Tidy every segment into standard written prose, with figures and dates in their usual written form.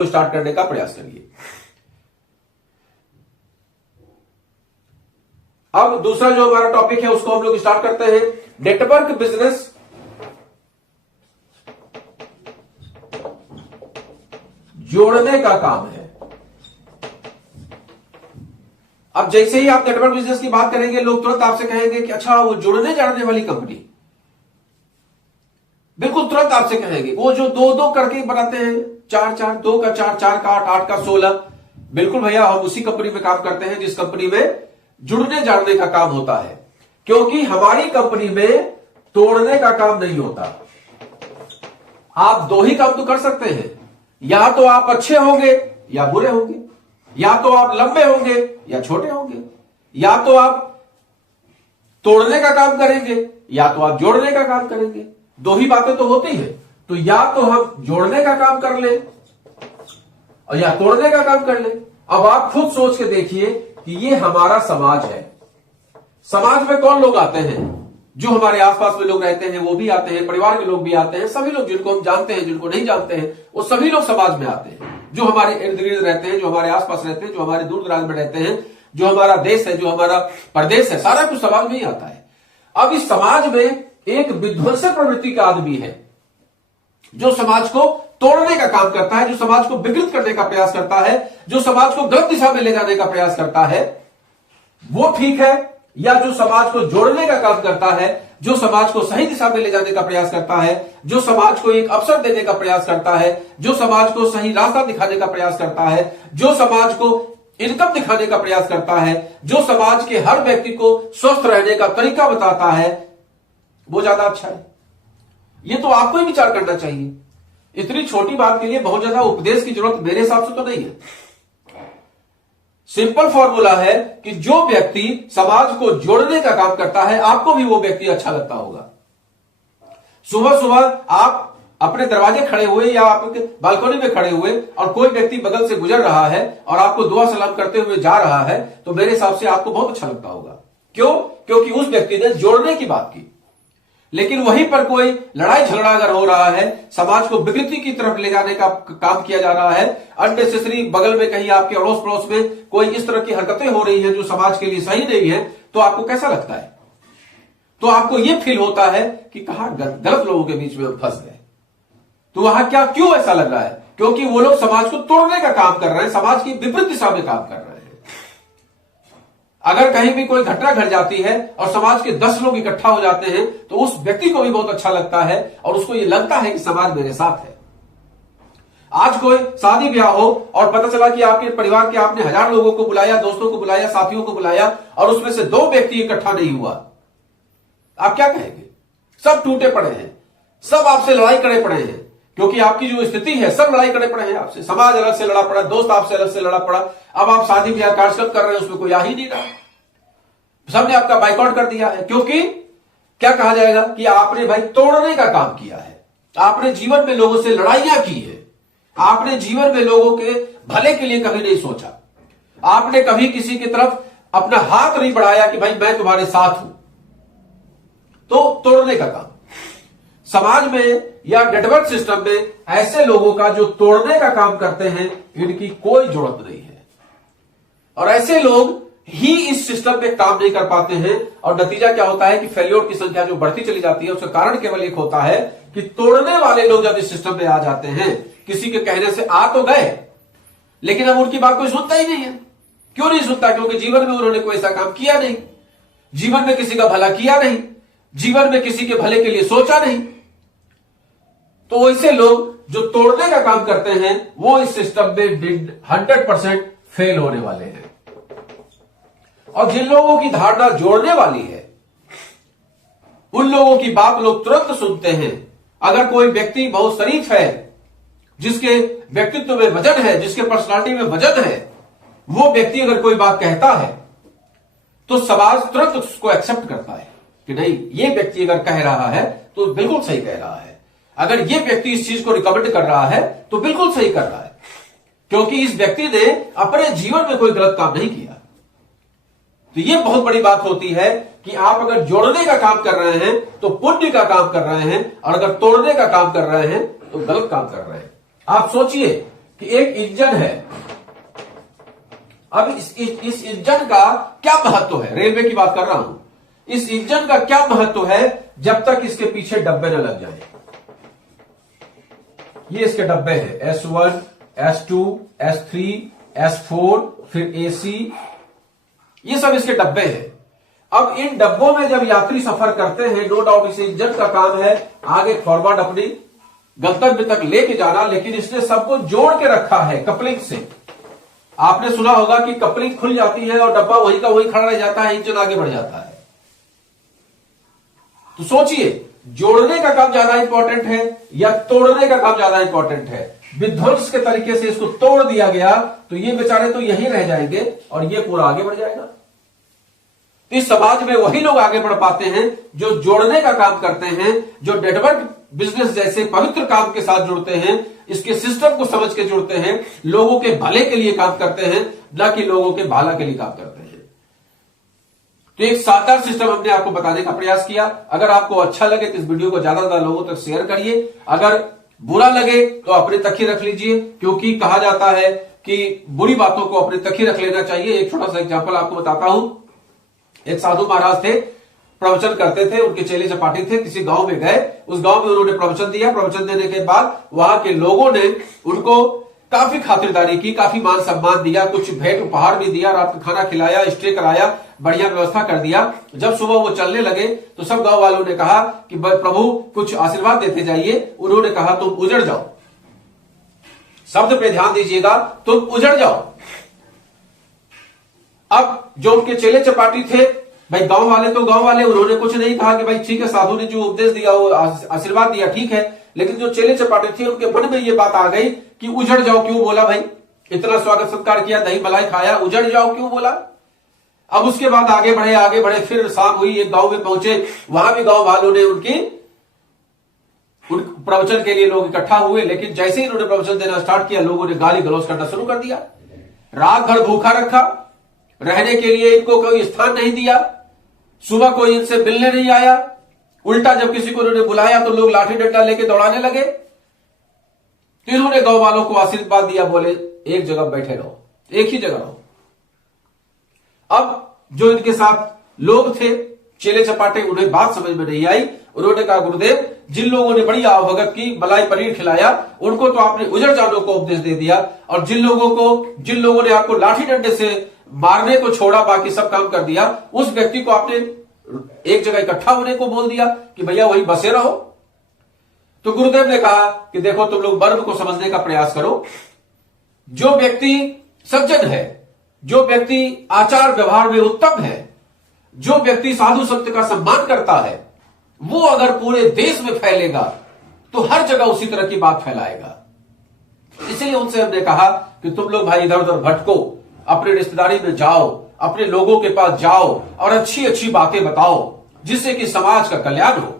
Start करने का प्रयास करिए। अब दूसरा जो हमारा टॉपिक है उसको हम लोग स्टार्ट करते हैं। नेटवर्क बिजनेस जोड़ने का काम है। अब जैसे ही आप नेटवर्क बिजनेस की बात करेंगे, लोग तुरंत आपसे कहेंगे कि अच्छा वो जुड़ने जाने वाली कंपनी, बिल्कुल तुरंत आपसे कहेंगे वो जो दो दो करके बनाते हैं, चार चार, दो का चार, चार का आठ, आठ का 16। बिल्कुल भैया, हम उसी कंपनी में काम करते हैं जिस कंपनी में जुड़ने जाने का काम होता है, क्योंकि हमारी कंपनी में तोड़ने का काम नहीं होता। आप दो ही काम तो कर सकते हैं, या तो आप अच्छे होंगे या बुरे होंगे, या तो आप लंबे होंगे या छोटे होंगे, या तो आप तोड़ने का काम करेंगे या तो आप जोड़ने का काम करेंगे। दो ही बातें तो होती है। तो या तो हम जोड़ने का काम कर ले और या तोड़ने का काम कर ले। अब आप खुद सोच के देखिए कि ये हमारा समाज है। समाज में कौन लोग आते हैं? जो हमारे आसपास में लोग रहते हैं वो भी आते हैं, परिवार के लोग भी आते हैं, सभी लोग जिनको हम जानते हैं, जिनको नहीं जानते हैं, वो सभी लोग समाज में आते हैं। जो हमारे इर्द गिर्द रहते हैं, जो हमारे आसपास रहते हैं, जो हमारे दूर दराज में रहते हैं, जो हमारा देश है, जो हमारा प्रदेश है, सारा कुछ समाज में ही आता है। अब इस समाज में एक विध्वंसक प्रवृत्ति का आदमी है जो समाज को तोड़ने का काम करता है, जो समाज को विकृत करने का प्रयास करता है, जो समाज को गलत दिशा में ले जाने का प्रयास करता है। वो ठीक है? या जो समाज को जोड़ने का काम करता है, जो समाज को सही दिशा में ले जाने का प्रयास करता है, जो समाज को एक अवसर देने का प्रयास करता है, जो समाज को सही रास्ता दिखाने का प्रयास करता है, जो समाज को इनकम दिखाने का प्रयास करता है, जो समाज के हर व्यक्ति को स्वस्थ रहने का तरीका बताता है, वो ज्यादा अच्छा है। ये तो आपको ही विचार करना चाहिए। इतनी छोटी बात के लिए बहुत ज्यादा उपदेश की जरूरत मेरे हिसाब से तो नहीं है। सिंपल फॉर्मूला है कि जो व्यक्ति समाज को जोड़ने का काम करता है, आपको भी वो व्यक्ति अच्छा लगता होगा। सुबह सुबह आप अपने दरवाजे खड़े हुए या आपके बालकनी में खड़े हुए और कोई व्यक्ति बगल से गुजर रहा है और आपको दुआ सलाम करते हुए जा रहा है, तो मेरे हिसाब से आपको बहुत अच्छा लगता होगा। क्यों? क्योंकि उस व्यक्ति ने जोड़ने की बात की। लेकिन वहीं पर कोई लड़ाई झगड़ा अगर हो रहा है, समाज को विकृति की तरफ ले जाने का काम किया जा रहा है, अननेसेसरी बगल में कहीं आपके अड़ोस पड़ोस में कोई इस तरह की हरकतें हो रही हैं जो समाज के लिए सही नहीं है, तो आपको कैसा लगता है? तो आपको यह फील होता है कि कहां गलत लोगों के बीच में हम फंस गए। तो वहां क्या क्यों ऐसा लग रहा है? क्योंकि वो लोग समाज को तोड़ने का काम कर रहे हैं, समाज की विपरीत दिशा में काम कर रहे हैं। अगर कहीं भी कोई घटना घट जाती है और समाज के 10 लोग इकट्ठा हो जाते हैं, तो उस व्यक्ति को भी बहुत अच्छा लगता है और उसको ये लगता है कि समाज मेरे साथ है। आज कोई शादी ब्याह हो और पता चला कि आपके परिवार के आपने 1000 लोगों को बुलाया, दोस्तों को बुलाया, साथियों को बुलाया और उसमें से 2 व्यक्ति इकट्ठा नहीं हुआ, आप क्या कहेंगे? सब टूटे पड़े हैं, सब आपसे लड़ाई करे पड़े हैं, क्योंकि आपकी जो स्थिति है, सब लड़ाई करे पड़े हैं आपसे। समाज अलग से लड़ा पड़ा, दोस्त आपसे अलग से लड़ा पड़ा। अब आप शादी ब्याह कार्यक्रम कर रहे हैं, उसमें कोई आ ही नहीं रहा, सबने आपका बाइकआउट कर दिया है। क्योंकि क्या कहा जाएगा कि आपने भाई तोड़ने का काम किया है, आपने जीवन में लोगों से लड़ाइयां की है, आपने जीवन में लोगों के भले के लिए कभी नहीं सोचा, आपने कभी किसी की तरफ अपना हाथ नहीं बढ़ाया कि भाई मैं तुम्हारे साथ हूं। तो तोड़ने का काम समाज में या नेटवर्क सिस्टम में ऐसे लोगों का जो तोड़ने का काम करते हैं, इनकी कोई जरूरत नहीं है। और ऐसे लोग ही इस सिस्टम में काम नहीं कर पाते हैं और नतीजा क्या होता है कि फेल्योर की संख्या जो बढ़ती चली जाती है, उसका कारण केवल एक होता है कि तोड़ने वाले लोग जब इस सिस्टम में आ जाते हैं, किसी के कहने से आ तो गए, लेकिन अब उनकी बात कोई सुनता ही नहीं है। क्यों नहीं सुनता? क्योंकि जीवन में उन्होंने कोई ऐसा काम किया नहीं, जीवन में किसी का भला किया नहीं, जीवन में किसी के भले के लिए सोचा नहीं। तो ऐसे लोग जो तोड़ने का काम करते हैं, वो इस सिस्टम में 100% फेल होने वाले हैं। और जिन लोगों की धारणा जोड़ने वाली है, उन लोगों की बात लोग तुरंत सुनते हैं। अगर कोई व्यक्ति बहुत शरीफ है, जिसके व्यक्तित्व में वजन है, जिसके पर्सनालिटी में वजन है, वो व्यक्ति अगर कोई बात कहता है तो समाज तुरंत उसको एक्सेप्ट करता है कि नहीं, ये व्यक्ति अगर कह रहा है तो बिल्कुल सही कह रहा है। अगर ये व्यक्ति इस चीज को रिकमेंड कर रहा है तो बिल्कुल सही कर रहा है, क्योंकि इस व्यक्ति ने अपने जीवन में कोई गलत काम नहीं किया। तो ये बहुत बड़ी बात होती है कि आप अगर जोड़ने का काम कर रहे हैं तो पुण्य का काम कर रहे हैं, और अगर तोड़ने का काम कर रहे हैं तो गलत काम कर रहे हैं। आप सोचिए कि एक इंजन है। अब इस इंजन का क्या महत्व है, रेलवे की बात कर रहा हूं, इस इंजन का क्या महत्व है जब तक इसके पीछे डब्बे न लग जाए। ये इसके डब्बे हैं, S1, S2, S3, S4, फिर AC, ये सब इसके डब्बे हैं। अब इन डब्बों में जब यात्री सफर करते हैं, नो डाउट इस इंजन का काम है आगे फॉरवर्ड अपनी गंतव्य तक लेके जाना, लेकिन इसने सबको जोड़ के रखा है कपलिंग से। आपने सुना होगा कि कपलिंग खुल जाती है और डब्बा वहीं का वहीं खड़ा रह जाता है, इंजन आगे बढ़ जाता है। तो सोचिए, जोड़ने का काम ज्यादा इंपॉर्टेंट है या तोड़ने का काम ज्यादा इंपॉर्टेंट है। विध्वंस के तरीके से इसको तोड़ दिया गया तो ये बेचारे तो यहीं रह जाएंगे और ये पूरा आगे बढ़ जाएगा। तो इस समाज में वही लोग आगे बढ़ पाते हैं जो जोड़ने का काम करते हैं, जो नेटवर्क बिजनेस जैसे पवित्र काम के साथ जुड़ते हैं, इसके सिस्टम को समझ के जुड़ते हैं, लोगों के भले के लिए काम करते हैं, न कि लोगों के भाला के लिए काम करते हैं। तो एक शानदार सिस्टम हमने आपको बताने का प्रयास किया। अगर आपको अच्छा लगे तो इस वीडियो को ज्यादा से ज्यादा लोगों तक शेयर करिए। अगर बुरा लगे तो अपने तक ही रख लीजिए, क्योंकि कहा जाता है कि बुरी बातों को अपने तक ही रख लेना चाहिए। एक छोटा सा एग्जांपल आपको बताता हूं। एक साधु महाराज थे, प्रवचन करते थे, उनके चेले चपाटी थे, किसी गांव में गए, उस गांव में उन्होंने प्रवचन दिया। प्रवचन देने के बाद वहां के लोगों ने उनको काफी खातिरदारी की, काफी मान सम्मान दिया, कुछ भेंट उपहार भी दिया, रात का खाना खिलाया, स्टे कराया, बढ़िया व्यवस्था कर दिया। जब सुबह वो चलने लगे तो सब गांव वालों ने कहा कि प्रभु कुछ आशीर्वाद देते जाइए। उन्होंने कहा तुम उजड़ जाओ, शब्द पे ध्यान दीजिएगा, तुम उजड़ जाओ। अब जो उनके चेले चपाटी थे, भाई गांव वाले तो गांव वाले, उन्होंने कुछ नहीं कहा कि भाई ठीक है साधु ने जो उपदेश दिया वो आशीर्वाद दिया, ठीक है। लेकिन जो चेले चपाटी थे उनके मन में ये बात आ गई कि उजड़ जाओ क्यों बोला भाई, इतना स्वागत सत्कार किया, दही मलाई खाया, उजड़ जाओ क्यों बोला। अब उसके बाद आगे बढ़े, फिर शाम हुई, एक गांव में पहुंचे, वहां भी गांव वालों ने उन प्रवचन के लिए लोग इकट्ठा हुए। लेकिन जैसे ही उन्होंने प्रवचन देना स्टार्ट किया, लोगों ने गाली गलौज करना शुरू कर दिया। रात भर भूखा रखा, रहने के लिए इनको कोई स्थान नहीं दिया, सुबह कोई इनसे मिलने नहीं आया। उल्टा जब किसी को उन्होंने बुलाया तो लोग लाठी डंडा लेके दौड़ाने लगे। तो इन्होंने गांव वालों को आशीर्वाद दिया, बोले एक जगह बैठे रहो, एक ही जगह रहो। अब जो इनके साथ लोग थे चेले चपाटे, उन्हें बात समझ में नहीं आई। उन्होंने कहा गुरुदेव, जिन लोगों ने बड़ी आवभगत की, मलाई पनीर खिलाया, उनको तो आपने उजड़ जाने को उपदेश दे दिया, और जिन लोगों ने आपको लाठी डंडे से मारने को छोड़ा, बाकी सब काम कर दिया, उस व्यक्ति को आपने एक जगह इकट्ठा होने को बोल दिया कि भैया वहीं बसे रहो। तो गुरुदेव ने कहा कि देखो तुम लोग मर्म को समझने का प्रयास करो। जो व्यक्ति सज्जन है, जो व्यक्ति आचार व्यवहार में उत्तम है, जो व्यक्ति साधु संत का सम्मान करता है, वो अगर पूरे देश में फैलेगा तो हर जगह उसी तरह की बात फैलाएगा। इसलिए उनसे हमने कहा कि तुम लोग भाई इधर उधर भटको, अपने रिश्तेदारी में जाओ, अपने लोगों के पास जाओ और अच्छी अच्छी बातें बताओ, जिससे कि समाज का कल्याण हो।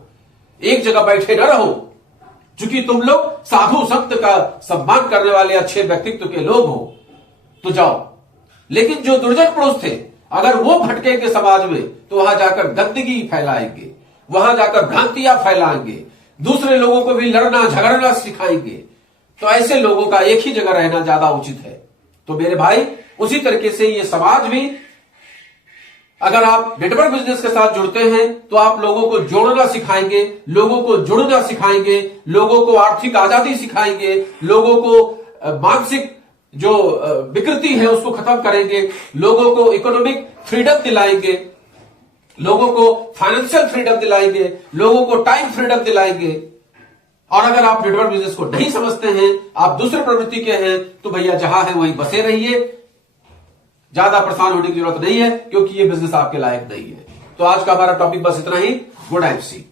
एक जगह बैठे न रहो, क्योंकि तुम लोग साधु संत का सम्मान करने वाले अच्छे व्यक्तित्व के लोग हो, तो जाओ। लेकिन जो दुर्जन पुरुष थे, अगर वो भटकेंगे समाज में तो वहां जाकर गंदगी फैलाएंगे, वहां जाकर भ्रांतियां फैलाएंगे, दूसरे लोगों को भी लड़ना झगड़ना सिखाएंगे। तो ऐसे लोगों का एक ही जगह रहना ज्यादा उचित है। तो मेरे भाई, उसी तरीके से ये समाज भी, अगर आप नेटवर्क बिजनेस के साथ जुड़ते हैं तो आप लोगों को जोड़ना सिखाएंगे, लोगों को जुड़ना सिखाएंगे, लोगों को आर्थिक आजादी सिखाएंगे, लोगों को मानसिक जो विकृति है उसको खत्म करेंगे, लोगों को इकोनॉमिक फ्रीडम दिलाएंगे, लोगों को फाइनेंशियल फ्रीडम दिलाएंगे, लोगों को टाइम फ्रीडम दिलाएंगे। और अगर आप नेटवर्क बिजनेस को नहीं समझते हैं, आप दूसरे प्रवृत्ति के हैं, तो भैया जहां है वहीं बसे रहिए, ज्यादा परेशान होने की जरूरत नहीं है, क्योंकि ये बिजनेस आपके लायक नहीं है। तो आज का हमारा टॉपिक बस इतना ही। गुड नाइट सी।